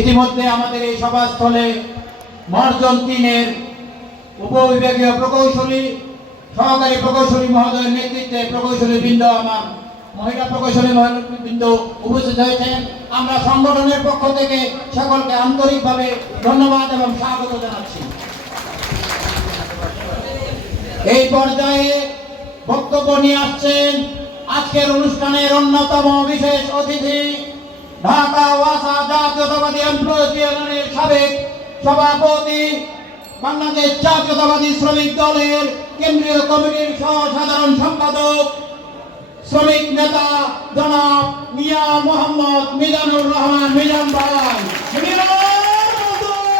ইতিমধ্যে আমাদের এই সভাস্থলে মর্জন তিনের উপবিভাগীয় প্রকৌশলী, সহকারী প্রকৌশলী মহোদয়ের নেতৃত্বে প্রকৌশলী বৃন্দ, আমার মহিলা প্রকৌশলী বৃন্দ উপস্থিত হয়েছেন। আমরা সংগঠনের পক্ষ থেকে সকলকে আন্তরিকভাবে ধন্যবাদ এবং স্বাগত জানাচ্ছি। এই পর্যায়ে বক্তব্য নিয়ে আসছেন আজকের অনুষ্ঠানের অন্যতম বিশেষ অতিথি ঢাকা ওয়াসা জাতীয়তাবাদী এমপ্লয়িজ ইউনিয়নের সাবেক সভাপতি বাংলাদেশ জাতীয়তাবাদী শ্রমিক দলের কেন্দ্রীয় কমিটির সাধারণ সম্পাদক শ্রমিক নেতা জনাব মিয়া মোহাম্মদ মিজানুর রহমান মিজান ভাই মজদুর!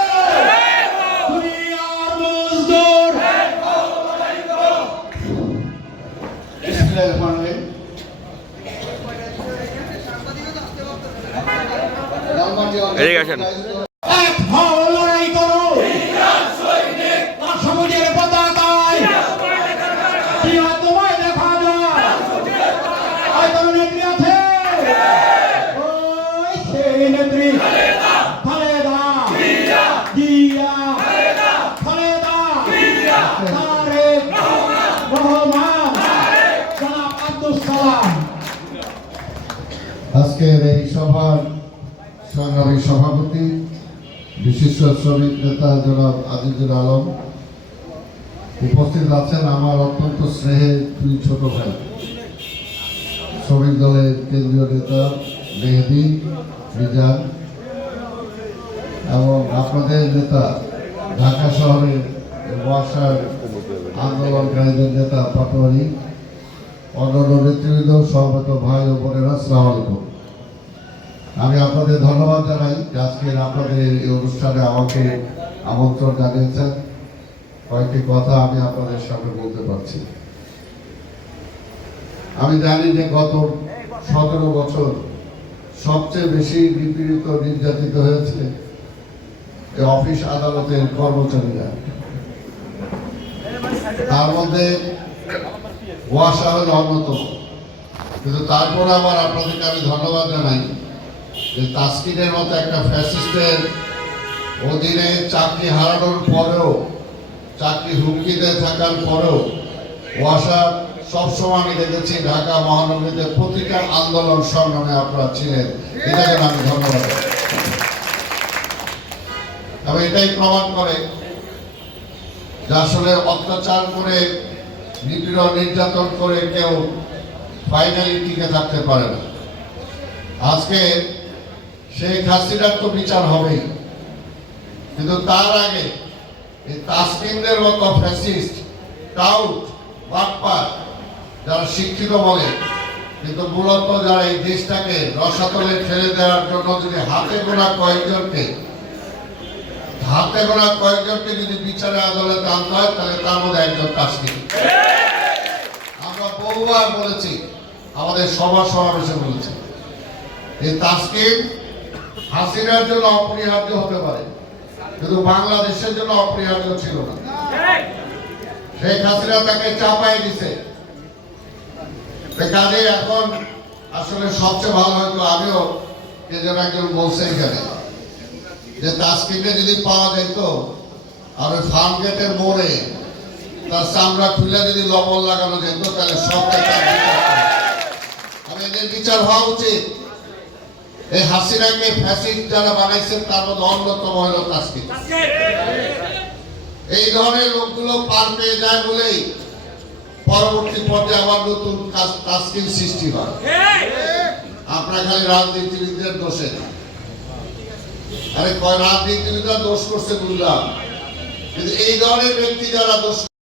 আব্দুল সালাম। আজকের এই সভার সংগ্রামী সভাপতি, বিশিষ্ট শ্রমিক নেতা জনাব আজিজুল আলম। উপস্থিত আছেন আমার অত্যন্ত স্নেহের দুই ছোট ভাই। শ্রমিক দলের কেন্দ্রীয় নেতা মেহেদি, মিজান, এবং আপনাদের নেতা ঢাকা শহরের ওয়াসার আন্দোলনকারীদের নেতা পাটোয়ারি, অন্যান্য নেতৃবৃন্দ সহমত ভাই ও বোনেরা আসসালামু আলাইকুম। আমি আপনাদের ধন্যবাদ জানাই। আজকের আপনাদের এই অনুষ্ঠানে আমাকে আমন্ত্রণ জানিয়েছেন। কয়েকটি কথা আমি আপনাদের সামনে বলতে পারছি। আমি জানি যে গত সতেরো বছর সবচেয়ে বেশি নিপীড়িত নির্যাতিত হয়েছে অফিস আদালতের কর্মচারীরা। তার মধ্যে ওয়াসা হল অন্যতম। কিন্তু তারপরে আবার আপনাদেরকে আমি ধন্যবাদ জানাই। যে তাস্কিনের মতো একটা ফ্যাসিস্টের অধীনে চাকরি হারানোর পরেও, চাকরি হুমকিতে থাকার পরেও, ওয়াসা সবসময় আমি দেখেছি ঢাকা মহানগরীতে প্রতিটা আন্দোলন সংগ্রামে আপনারা ছিলেন। এটাকে আমি ধন্যবাদ। তবে এটাই প্রমাণ করে যে আসলে অত্যাচার করে, নিপীড়ন, নির্যাতন করে কেউ ফাইনালি টিকে থাকতে পারে না। আজকে শেখ হাসিনার তো বিচার হবেই। কিন্তু তার আগে এই তাসকিনদের মতো ফ্যাসিস্ট টাউট বাটপার যারা শিক্ষিত বলে, কিন্তু মূলত যারা এই দেশটাকে রসাতলে ঠেলে দেওয়ার জন্য যদি হাতে গোনা কয়েকজনকে, হাতে গোনা কয়েকজনকে যদি বিচারে আদালতে আনতে হয়, তাহলে তার মধ্যে একজন তাসকিন। আমরা বহুবার বলেছি, আমাদের সভা সমাবেশে বলেছি, এই তাস্কিন হাসিনার জন্য অপরিহার্য হতে পারে কিন্তু বাংলাদেশের জন্য অপরিহার্য ছিল না। শেখ হাসিনা তাকে চাপাই দিছে। কাজে এখন আসলে সবচেয়ে ভালো হয়তো আমিও কে যেন একজন বলছে এখানে যে তাস্কিনকে যদি পাওয়া যেত আর ওই ফার্ম গেটের মোড়ে তার চামড়া খুলে যদি লবণ লাগানো যেত তাহলে করা। আমি এদের বিচার হওয়া উচিত। এই হাসিনাকে ফ্যাসিস্ট যারা বানাইছেন, তার মধ্যে অন্যতম হল তাস্কিন। এই ধরনের লোকগুলো পার পেয়ে যায় বলেই পরবর্তী পর্যায়ে আবার নতুন তাস্কিন সৃষ্টি হয়। আপনার খালি রাজনীতিবিদদের দোষে না। আরে রাজনীতিবিদরা দোষ করছে বুঝলাম। কিন্তু এই ধরনের ব্যক্তি যারা দোষ